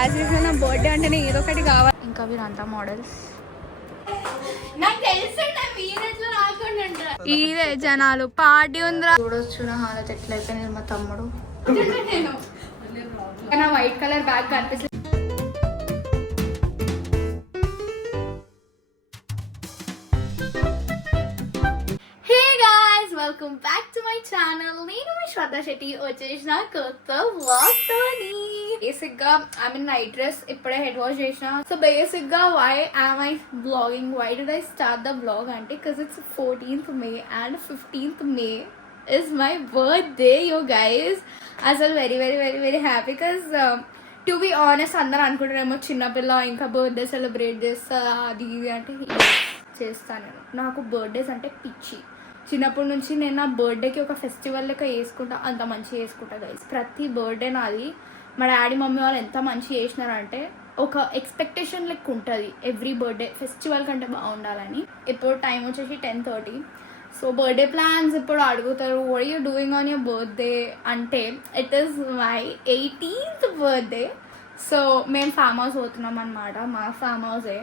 As usual నా birthday అంటేనే ఏదో ఒకటి కావాలి. ఇంకా వీరంతా మోడల్స్. ఇదే జనాలు పార్టీ ఉందిరా. చూడొచ్చు నా హాలత్ ఎట్లయిపోయింది. మా తమ్ముడు నా వైట్ కలర్ బ్యాగ్ కనిపిస్తుంది. Welcome back to my channel. నేను మీ శ్రద్ధ శెట్టి వచ్చేసిన కొత్త వ్లాగ్ తోని. బేసిక్ గా ఐ మీన్ నైట్ డ్రెస్ ఇప్పుడే హెడ్ వాష్ చేసిన. సో బేసిక్ గా why am I blogging, why did I start the blog అంటే because it's 14th May and 15th May is my birthday, you guys. అసలు very very very very happy because to be honest అందరూ అనుకుంటారేమో చిన్నపిల్ల ఇంకా birthday celebrate చేస్తా అది ఇది అంటే చేస్తాను. నాకు బర్త్డేస్ అంటే పిచ్చి. చిన్నప్పటి నుంచి నేను నా బర్త్డేకి ఒక ఫెస్టివల్ లెక్క వేసుకుంటా, అంత మంచిగా వేసుకుంటా గైస్. ప్రతి బర్త్డే నాది మా డాడీ మమ్మీ వాళ్ళు ఎంత మంచిగా చేసినారంటే ఒక ఎక్స్పెక్టేషన్ లెక్క ఉంటుంది ఎవ్రీ బర్త్డే ఫెస్టివల్ కంటే బాగుండాలని. ఇప్పుడు టైం వచ్చేసి 10:30. సో బర్త్డే ప్లాన్స్ ఇప్పుడు అడుగుతారు, what are you doing on your birthday అంటే it is my 18th birthday. So మేము ఫామ్ హౌస్ పోతున్నాం అనమాట, మా ఫామ్ హౌసే.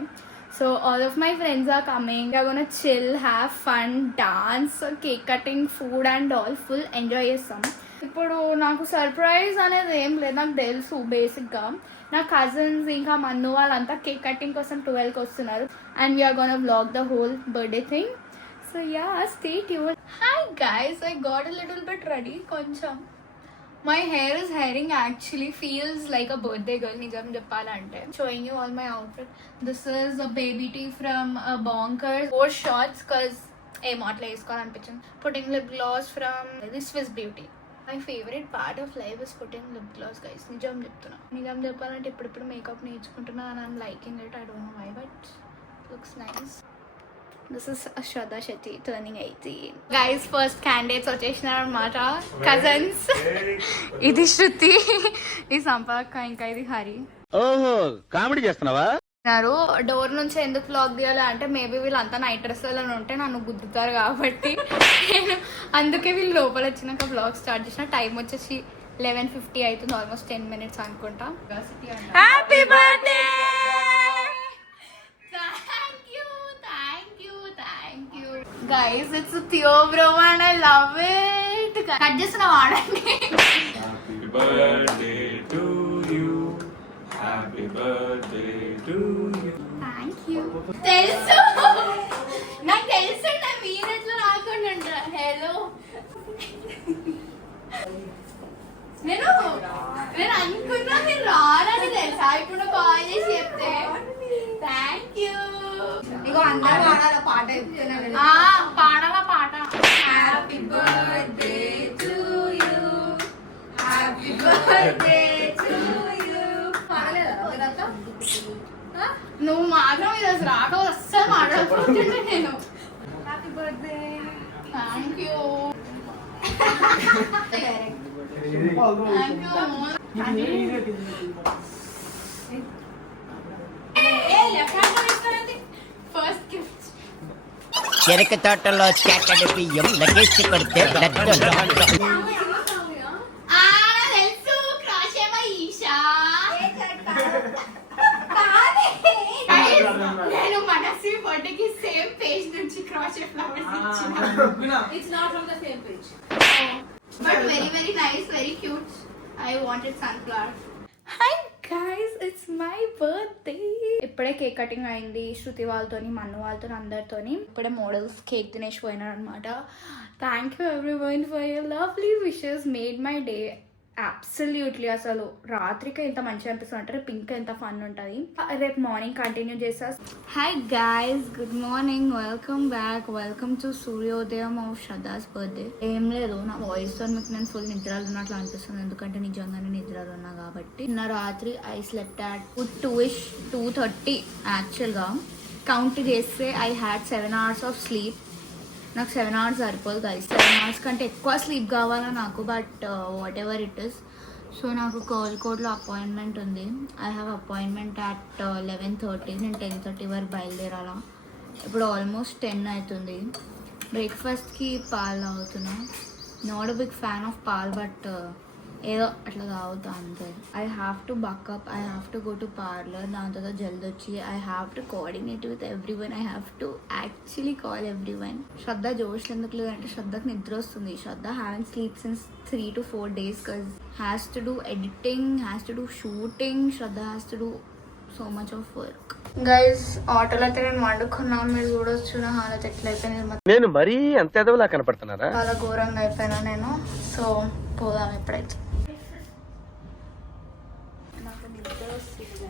So all of my friends are coming. We are gonna chill, have fun, dance, cake cutting, food and all. Full enjoy చేస్తాం. ఇప్పుడు నాకు surprise అనేది ఏం లేదు, నాకు తెలుసు బేసిక్గా. నా కజిన్స్ ఇంకా మన్ను వాళ్ళంతా కేక్ కటింగ్ కోసం 12కి వస్తున్నారు. And we're gonna vlog the whole birthday thing. So yeah, stay tuned. Hi guys, I got a little bit ready. కొంచెం my hair is hairing, actually feels like a birthday girl. Nijam cheppalante, showing you all my outfit. This is a baby tee from Bonkers. 4 shots cause motla iskovalanipichindi. Putting lip gloss from the Swiss Beauty. My favorite part of life is putting lip gloss, guys. Nijam cheppalante ippudu makeup neerchukuntunna and I'm liking it. I don't know why, but looks nice. This is Shraddha Shetty turning 18. Guys, first candidates వచ్చేసినారు అనమాట, cousins. ఇది శృతి, ఈ సంపర్క, ఇంకా ఇది హరి. ఓహో, comedy చేస్తున్నావా? Door నుంచి ఎందుకు వ్లాగ్ తీయాలి అంటే మేబీ వీళ్ళంతా నైట్ డ్రెస్లలో ఉంటే నన్ను గుద్దుతారు కాబట్టి నేను అందుకే వీళ్ళు లోపల వచ్చినాక వ్లాగ్ స్టార్ట్ చేసిన. టైం వచ్చేసి 11:50 అవుతుంది, ఆల్మోస్ట్ 10 minutes అనుకుంటా. Happy birthday! Guys, it's a Theo bro and I love it. Cut చేస్తున్నా వాడండి. Happy birthday to you. Happy birthday to you. Thank you. తెలుసు నాకు తెలుసు, నా మీరెట్లో రాకుండా ఉంటా. హలో, నేను అనుకున్నా మీరు రారని తెలుసా. ఇప్పుడు కాల్ చేసి చెప్తే థ్యాంక్ యూ. ఇగో అందరూ పాడాల పాట, పాడాల పాట. Happy birthday to you, happy birthday to you. పాడలేదా? నువ్వు మాత్రం ఈరోజు రాక అస్సలు మాట్లాడుకుంటుంటే నేను. Happy birthday, thank you. చెరక తోటలో చాకటి బియ్యం లగేసి కొడితే నేను మనసి బర్త్డేకి సేమ్ పేజ్ నుంచి క్రాషే ఫ్లవర్స్ ఇచ్చిన. It's not from the same page but very very nice, very cute. I wanted sunflower. Hi guys, it's my birthday. ఇప్పుడే కేక్ కటింగ్ అయింది శృతి వాళ్ళతోని, మన్ను వాళ్ళతో, అందరితోని. ఇప్పుడే మోడల్స్ కేక్ తినేసి పోయినారు అనమాట. Thank you everyone for your lovely wishes, made my day absolutely. అసలు రాత్రికి ఎంత మంచిగా అనిపిస్తుంది అంటే రేపు ఇంకా ఎంత ఫన్ ఉంటుంది. రేపు మార్నింగ్ కంటిన్యూ చేస్తా. Hi guys, good morning, welcome back, welcome to సూర్యోదయం ఆఫ్ శ్రద్ధాస్ బర్త్డే. ఏం లేదు, నా వాయిస్ తో మీకు నేను ఫుల్ నిద్రలు ఉన్నట్లు అనిపిస్తుంది, ఎందుకంటే నిజంగానే నిద్రలు ఉన్నా కాబట్టి. నిన్న రాత్రి ఐ స్లెప్ట్ అట్ 2:30 యాక్చువల్గా. కౌంట్ చేస్తే I had 7 hours of sleep. నాకు 7 hours సరిపోదు గైస్, 7 hours కంటే ఎక్కువ స్లీప్ కావాలా నాకు, but what ever it is. So నాకు కోల్కోట్లో అపాయింట్మెంట్ ఉంది. I have appointment at 11:30. నేను 10:30 వరకు బయలుదేరాలా. ఇప్పుడు ఆల్మోస్ట్ 10 అవుతుంది. బ్రేక్ఫాస్ట్కి పాలు తాగుతున్నా. Not a big fan of paal, but ఏదో అట్లా తాగుతా అంతే. I have to buck up, I have to go to parlour, దాని తర్వాత జల్ది వచ్చి I have to coordinate with everyone, I have to actually call everyone. Shraddha జోష్ ఎందుకు లేదంటే శ్రద్ధకు నిద్ర వస్తుంది. Shraddha haven't sleep since 3 to 4 days because has to do editing, has to do shooting, Shraddha has to do so much of work. Guys ఆటోలో అయితే నేను వండుకున్నా, మీరు చూడొచ్చు నా హాలత్ ఎట్లా అయిపోయింది. నేను మరీ అంత ఎదవలా కనపడుతున్నారా? చాలా ఘోరంగా అయిపోయినా నేను. సో పోదాం ఎప్పుడైతే. నాకు నిద్ర వస్తుంది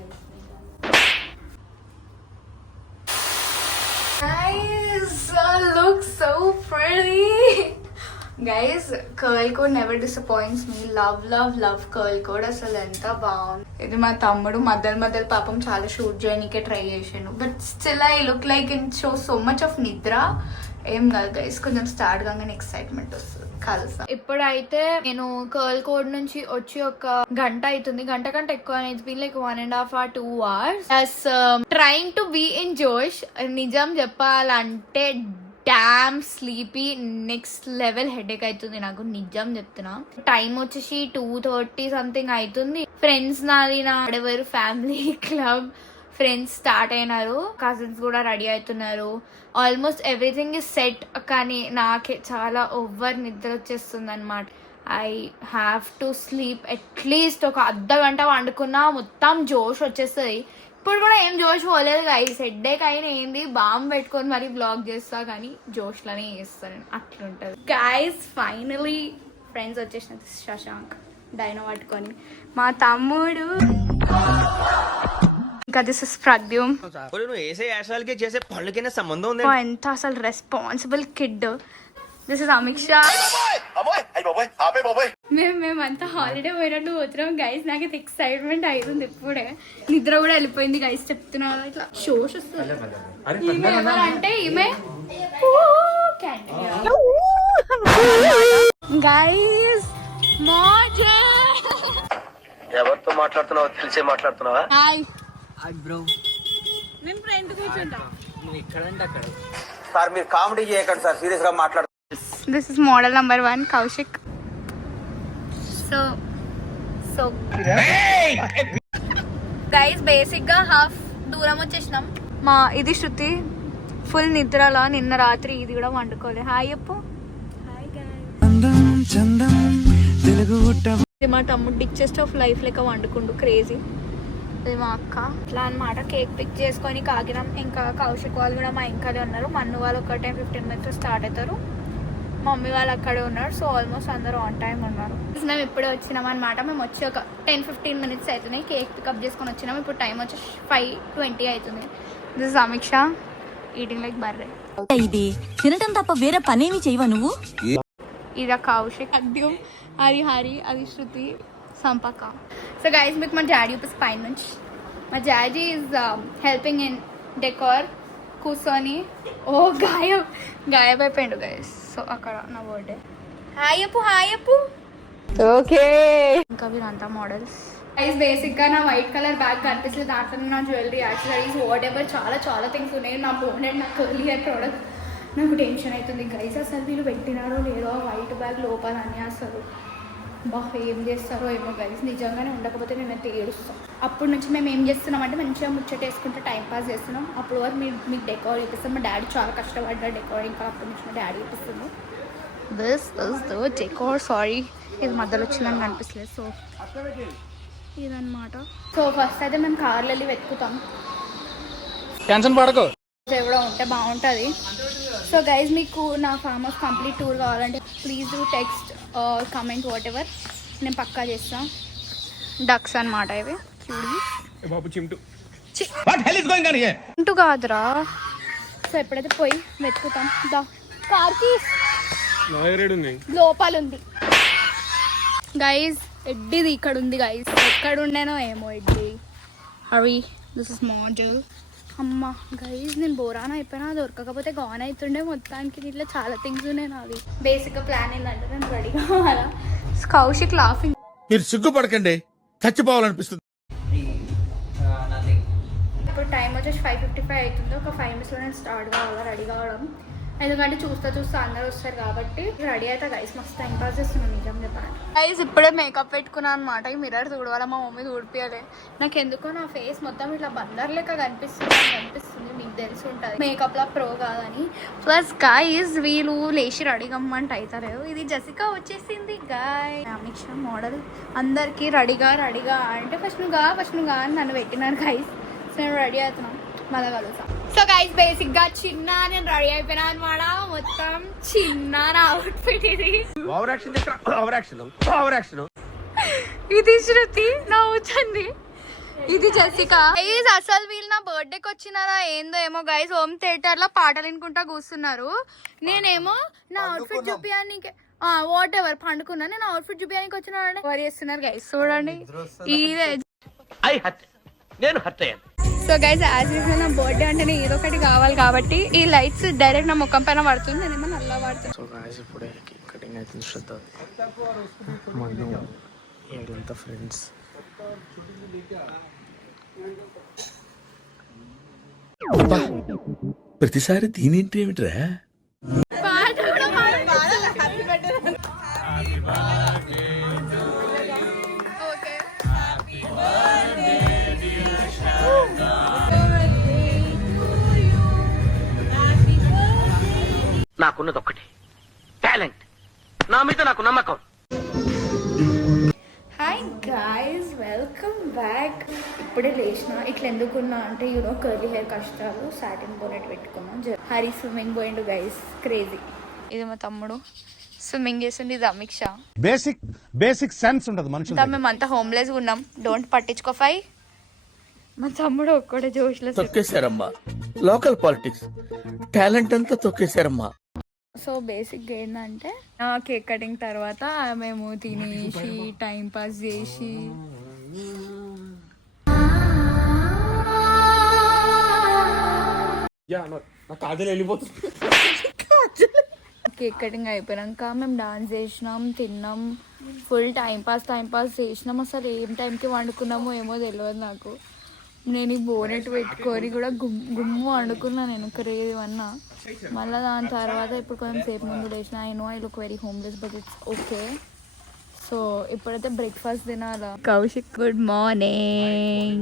guys. Look so pretty. Guys, curl code never disappoints me. Love curl code. అసలు ఎంత బాగుంది. ఇది మా తమ్ముడు మధ్యలో పాపం చాలా షూట్ చేయడానికే ట్రై చేసాను. But still I look like in show so much of నిద్ర. ఏం కాదు గైస్, కొంచెం స్టార్ట్ కాగానే ఎక్సైట్మెంట్ వస్తుంది. కలుస్తా. ఇప్పుడైతే నేను కర్ల్ కోడ్ నుంచి వచ్చి ఒక గంట అవుతుంది, గంట కంటే ఎక్కువ. It's been like 1.5 or 2 hours. Trying to be in josh. నిజం చెప్పాలంటే damn sleepy, next level headache అవుతుంది నాకు, నిజం చెప్తున్నా. టైం వచ్చేసి 2:30 సంథింగ్ అవుతుంది. ఫ్రెండ్స్ నాది నా ఎవరు ఫ్యామిలీ క్లబ్ ఫ్రెండ్స్ స్టార్ట్ అయినారు, కజిన్స్ కూడా రెడీ అవుతున్నారు. Almost everything is set. కానీ నాకే చాలా ఓవర్ నిద్ర వచ్చేస్తుంది అనమాట. I have to sleep at least ఒక అర్ధగంట వండుకున్నా మొత్తం జోష్ వచ్చేస్తుంది. ఇప్పుడు కూడా ఏం జోష్ పోలేదు గైస్, హెడ్ఏక్ అయినా ఏంది బాంబ్ పెట్టుకొని మరి బ్లాగ్ చేస్తా, కానీ జోష్లోనే చేస్తాను నేను, అట్లుంటుంది. గైస్ ఫైనలీ ఫ్రెండ్స్ వచ్చేసిన. శశాంక్ డైనో పట్టుకొని, మా తమ్ముడు, ఇంకా దిస్ ఇస్ ప్రద్యుమ్. చేసే పళ్ళకైనా సంబంధం ఉంది. ఎంత అసలు responsible kid. This is Amit Shah. మేమంతా హాలిడే పోయినట్టు పోతున్నాం గైస్. నాకైతే ఎక్సైట్మెంట్ అవుతుంది ఇప్పుడే. నిద్ర కూడా వెళ్ళిపోయింది గైస్, చెప్తున్నా ఇట్లా షోస్ వస్తుంది. ఈమె ఎవరంటే ఈమె గైస్ ఎవరితో మాట్లాడుతున్నావు తెలిసే మాట్లాడుతున్నావా? హాయ్ బ్రో, నేను ఫ్రెండ్ కూర్చుంటా. నువ్వు ఇక్కడంటే అక్కడ. సార్ మీరు కామెడీ చేయకండి సార్, సీరియస్ గా మాట్లాడు. This is model number 1 Kaushik. So guys basic గా హాఫ్ దూరం వచ్చేసినాం. మా ఇది శృతి ఫుల్ నిద్రలా, నిన్న రాత్రి ఇది కూడా వండుకోలే. హాయ్ అప్పు. ఇది మా తమ్ముడు డిచెస్ట్ ఆఫ్ లైఫ్ లెక్క వండుకుండు, క్రేజీ. ఇది మా అక్క. ఇట్లా అనమాట. కేక్ పిక్ చేసుకొని కాకినాం. ఇంకా కౌశిక్ వాళ్ళు కూడా మా ఇంకానే ఉన్నారు. మన్ను వాళ్ళు ఒక 10-15 minutes స్టార్ట్ అవుతారు. మమ్మీ వాళ్ళు అక్కడే ఉన్నారు. సో ఆల్మోస్ట్ అందరూ ఆన్ టైం ఉన్నారు. మేము ఇప్పుడే వచ్చినాం అనమాట. మేము వచ్చి ఒక 10-15 minutes అవుతున్నాయి. కేక్ పికప్ చేసుకొని వచ్చినాం. ఇప్పుడు టైం వచ్చి 5:20 అవుతుంది. This is Amit Shah eating like బర్రె. ఇది తినటం తప్ప వేరే పనేమి చేయవా నువ్వు? ఇది కౌశిక్, అద్యం, అది హరి, అది శృతి, సంపక. సో గైస్ మీకు మా డాడీ చూపిస్తే పైన నుంచి. మా daddy is helping in decor. కూర్చొని గాయబైపోయిండు గైస్. సో అక్కడ నా బర్త్డే. హాయ్ అప్పు. ఓకే. ఇంకా వీరంతా మోడల్స్. గైస్ బేసిక్గా నా వైట్ కలర్ బ్యాగ్ కనిపిస్తుంది. దాంట్లో నా జ్యువెలరీ, యాక్సెసరీస్, వాట్ ఎవర్ చాలా థింగ్స్ ఉన్నాయి. నా బోనెడ్, నా కర్లీ హెయిర్ ప్రోడక్ట్. నాకు టెన్షన్ అవుతుంది గైస్, అసలు వీళ్ళు పెట్టినారో లేదో వైట్ బ్యాగ్ లోపల అని. అసలు ఏం చేస్తారో ఏమో గైస్, నిజంగానే ఉండకపోతే నేనైతే ఏడుస్తాను. అప్పటి నుంచి మేము ఏం చేస్తున్నామంటే మంచిగా ముచ్చట వేసుకుంటే టైం పాస్ చేస్తున్నాం. అప్పుడు వరకు మీకు డెకోర్ చూపిస్తాం. మా డాడీ చాలా కష్టపడ్డా డెకోర్. ఇంకా అప్పటి నుంచి మా డాడీ చూపిస్తుంది. This is the decor. Sorry ఇది మధ్యలో వచ్చిందని అనిపిస్తలేదు. సో ఇదన్నమాట. సో ఫస్ట్ అయితే మేము కార్లో వెళ్ళి వెతుకుతాం. టెన్షన్ పడకు, ఎవడో ఉంటే బాగుంటుంది. సో గైజ్ మీకు నా ఫామ్ హౌస్ కంప్లీట్ టూర్ కావాలంటే please do text comment what ever, నేను పక్కా చేస్తాను. డక్స్ అనమాట ఇవి. చింటూ కాదురా. సో ఎప్పుడైతే పోయి వెతుకుతాం. దా కార్కి లోపల ఉంది గైజ్. ఎడ్డిది ఇక్కడ ఉంది గైజ్. ఎక్కడ ఉండేనో ఏమో ఎడ్డి. Hari this is model. అమ్మ గైజ్ నేను బోరాన్ అయిపోయినా, దొరకకపోతే గాన్ అవుతుండే మొత్తానికి. ఇట్లా చాలా థింగ్స్ ఉన్నాయి నావి. బేసిక్గా ప్లాన్ ఏంటంటే నేను రెడీ కావాలా. కౌశిక్ లాఫింగ్. మీరు సిగ్గుపడకండి, చచ్చిపోవాలనిపిస్తుంది. ఇప్పుడు టైం వచ్చేసి 5:55 అవుతుంది. ఒక 5 minutesలో నేను స్టార్ట్ కావాలా రెడీ కావడం. ఎందుకంటే చూస్తా అందరూ వస్తారు కాబట్టి రెడీ అయితే గైస్ మస్తు టైం పాస్ చేస్తున్నాను నిజం చెప్పాలి గైస్ ఇప్పుడే మేకప్ పెట్టుకున్నాను అనమాట ఈ మిర్రర్ చూడవాల మా మమ్మీ ఊడిపియాలి నాకు ఎందుకో నా ఫేస్ మొత్తం ఇట్లా బందర్ లెక్క కనిపిస్తుంది మీకు తెలిసి ఉంటుంది మేకప్ లా ప్రో కాదని ప్లస్ గైస్ వీళ్ళు లేచి రెడీ కమ్మంట అవుతారు ఇది జసికా వచ్చేసింది గాయ్ అమిక్ష మోడల్ అందరికి రెడీగా అంటే ఫస్ట్ నువ్వు గా అని నన్ను పెట్టినారు గైస్ సో నేను రెడీ అవుతున్నాను మళ్ళీ కలుగుతాం సో గైస్ బేసిక్ గా చిన్న నేను రెడీ అయిపోయినా అనమాట మొత్తం చిన్న నా అవుట్ఫిట్ ఇది శృతి నవ్వుతుంది ఇది జసికా గైస్ అసలు వీళ్ళు నా బర్త్డేకి వచ్చినారా ఏందో ఏమో గైస్ హోమ్ థియేటర్ లో పాటలు వినుకుంటా కూర్చున్నారు నేనేమో నా అవుట్ఫిట్ చూపించడానికి వాట్ ఎవర్ పండుకున్నా నేను అవుట్ఫిట్ చూపించడానికి వచ్చిన వరి చేస్తున్నారు గైస్ చూడండి ఇదే సో గైస్ యాజ్ యూజువల్ నా బర్త్డే అంటేనే ఏదో ఒకటి కావాలి కాబట్టి ఈ లైట్స్ డైరెక్ట్ నా ముఖం పైన పడుతుంది నేనేమో నల్లా పడుతుంది సో గాయస్ ఇప్పుడే కేక్ కటింగ్ అవుతుంది శ్రద్ధ మన్ను ఏడంతా ఫ్రెండ్స్ ప్రతిసారి దీనేంటి ఏమిట్రా పాట కూడా ఓకే నాకున్నది ఒక్కటి టాలెంట్, నా మీద నాకు నమ్మకం. హాయ్ గాయ్స్ వెల్కమ్ బ్యాక్ ఇప్పుడే లేచిన ఇట్లా ఎందుకున్నా అంటే యూనో కర్లీ హెయిర్ కష్టాలు సాటిన్ బోనెట్ పెట్టుకున్నాం హరి స్విమ్మింగ్ పోయిండు గైస్ క్రేజీ ఇది మా తమ్ముడు స్విమ్మింగ్ చేసింది ఇది అమిక్ష బేసిక్ సెన్స్ ఉండదు మనుషులు మేమంతా హోమ్లెస్ ఉన్నాం డోంట్ పట్టించుకో ఫై మా తమ్ముడు ఒక్కడే జోష్లో తొక్కేశారమ్మా లోకల్ పాలిటిక్స్ టాలెంట్ అంతా తొక్కేశారమ్మా సో బేసిక్గా ఏంటంటే కేక్ కటింగ్ తర్వాత మేము తినేసి టైం పాస్ చేసి కేక్ కటింగ్ అయిపోయాక మేము డాన్స్ చేసినాం తిన్నాం ఫుల్ టైం పాస్ చేసినాం అసలు ఏం టైంకి వండుకున్నామో ఏమో తెలియదు నాకు నేను ఈ బోనెట్ పెట్టుకొని కూడా గుమ్ము వండుకున్నా నేను క్రేవన్నా మళ్ళీ దాని తర్వాత ఇప్పుడు కొంచెం సేపు ముందు లేచిన I know I look very homeless but it's okay so ఇప్పుడైతే బ్రేక్ఫాస్ట్ తినాలా కౌశిక్ గుడ్ మార్నింగ్